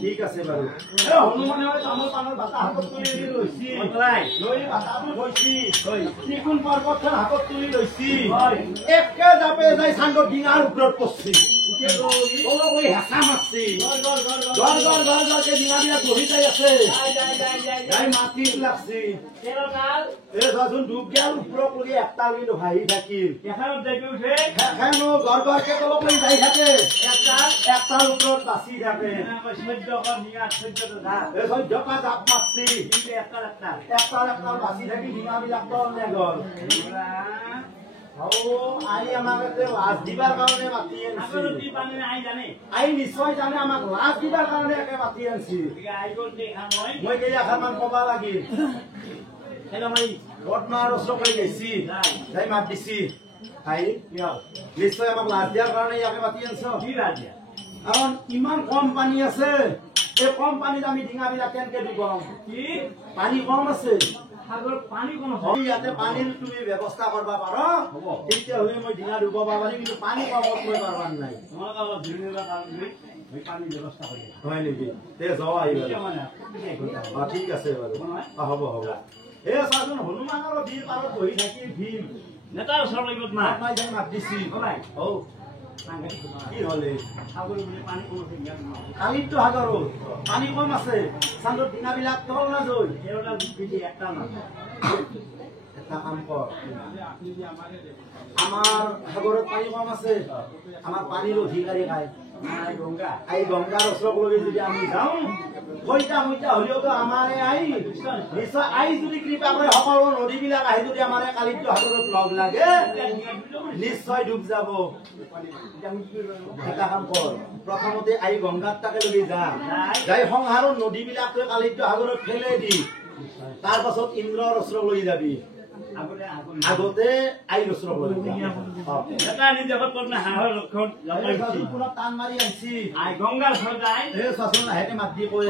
ঠিক আছে বাৰু হনুমানে তামোল পানৰ ভাতা হাতত তুলি লৈছি লৈ ভাতাটো থৈছি ত্ৰিকুণ পৰ্বতখন হাতত তুলি লৈছি একে জাপে যাই চান্দৰ ডিঙাৰ ওপৰত পৰছি হেঁচা মাৰছি ডিঙাবিলাক বহি যাই আছে মাটিত লাগছি চোৱাচোন ডুব গেল ওপৰত কৰি একটা ভাহি থাকিল দৰবাৰকে তললৈ যাই থাকে একটাৰ ওপৰত বাচি থাকে 14টা জাপ মাৰছি একটাৰ বাচি থাকি ডিঙাবিলাক তললে গ'ল আই আমাক লাজ দিবাৰ কাৰণে মাতি আনিছে আই নিশ্চয় জানে আমাক লাজ দিবাৰ কাৰণে একে মাতি আনিছে মই কেইখানমান কবা লাগিল বদমাৰ ওচৰত লৈ গৈছি যাই মাত দিছি আই নিশ্চয় আমাক লাজ দিয়াৰ কাৰণে ইয়াকে মাতি আনিছ কাৰণ ইমান কম পানী আছে এই কম পানীত আমি ডিঙাবিলাক কেনেকে ডুবাম পানী কম আছে ইয়াতে পানীৰ তুমি ব্যৱস্থা কৰিব পাৰ তেতিয়াহ'লে মই ডিঙা ডুবাব পাৰিম কিন্তু পানী কমত মই পাৰব নাই হয় নেকি তে যাওঁ আহিবা ঠিক আছে বাৰু হ'ব হ'ব এই চাচোন হনুমানৰ বীৰ পাৰত বহি থাকি ভীম নেতাৰ ওচৰ লগত মাই যাই মাত দিছি কি হলে কালিতো সাগৰ পানী কম আছে চান্দৰ ডিঙাবিলাক তল নাযায় এটা কাম কৰ আমাৰ সাগৰত পানী কম আছে আমাৰ পানীৰ অধিকাৰী খাই আই গংগাৰ ওচৰলৈ যদি আমি যাওঁ কইটা হলেওতো আমাৰে আই নিশ্চয় আই যদি কৃপা কৰে সকলো নদীবিলাক আহি যদি আমাৰে কালিতো সাগৰত লগ লাগে নিশ্চয় ডুব যাব এটা কাম কৰ প্ৰথমতে আই গংগাৰ তাকে লৈ যা যাই সংসাৰৰ নদীবিলাক তই কালিতো সাগৰত ফেলে দি তাৰ পাছত ইন্দ্ৰৰ ওচৰলৈ যাবি আগতে আই ওচৰলৈ টান মাৰি আনিছি আই গংগাৰ ওচৰত যায় চাচোন লাহেকে মাত দি কয়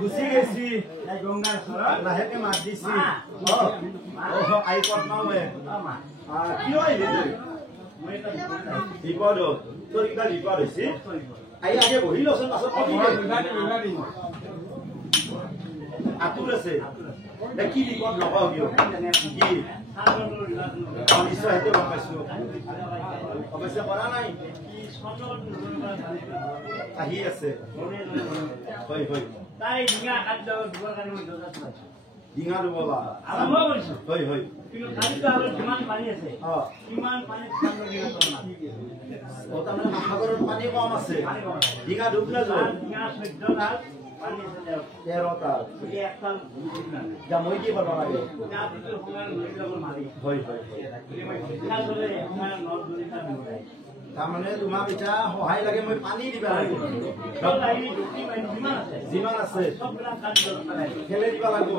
গুচি গেছি গংগাৰ ওচৰত লাহেকে মাত দিছি আই পদ্মাৱে কিয় আহিলি বিপদ তোৰ কিবা বিপদ হৈছে আই আগে বহি লচোন পাছত আতুৰ আছে কি বিপদ নকওঁ কিয় কি নিশ্চয় সেইটো গম পাইছো অৱশ্যে কৰা নাই আহি আছে হয় হয় তাই ডিঙা খাদ্য দুৱাৰ কাৰণে মই দৰজা পাইছো ডিঙা দুবলা আৰম্ভ কৰিছো হয় হয় কিন্তু খাদ্য আৰু কিমান পানী আছে কিমান পানী তাৰমানে সাগৰত পানী কম আছে ডিঙা ডুবলে যায় ডিঙা 14 ডাল 13টা যা মই কি কৰিব লাগে হয় তাৰমানে তোমাক এতিয়া সহায় লাগে মই পানী দিবা লাগিব যিমান আছে ঠেলে দিবা লাগিব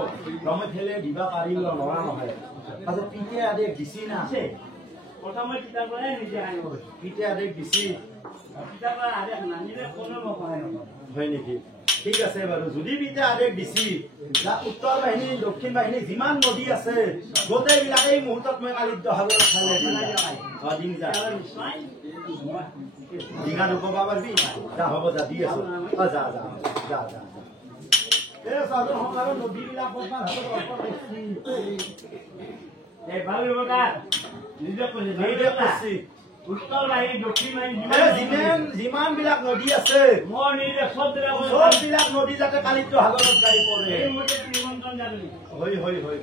মই ঠেলে দিবা পাৰিম নোৱাৰা নহয় তাৰপিছত পিঠে আদেশ দিছি না প্ৰথমে কিতাপ নিজে আনিব পিঠে আদেশ দিছি হয় নেকি ঠিক আছে বাৰু যদি পিঠে আদেশ দিছি উত্তৰ বাহিনী দক্ষিণ বাহিনী যিমান নদী আছে গোটেইবিলাক এই মুহূৰ্তত মই কালিদ্য সাগৰত দিম যা দীঘা ঢুকাব পাৰিবি যা হ'ব যা দি আছো যা যা যা যা নদীবিলাকত উত্তৰ বাহিনী দক্ষিণ বাহিনী যিমান বিলাক নদী আছে চববিলাক নদী যাতে কালিদ্য সাগৰত যাই পৰে হয় হয় হয়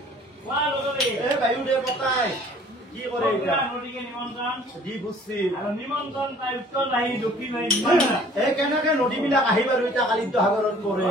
বায়ু দে পকাই কি কৰে দি বুজছি নিমন্ত্ৰণ পাই উত্তৰ বাহিনী দক্ষিণ বাহিনী এই কেনেকে নদীবিলাক আহি বাৰু এতিয়া কালিদ্য সাগৰত পৰে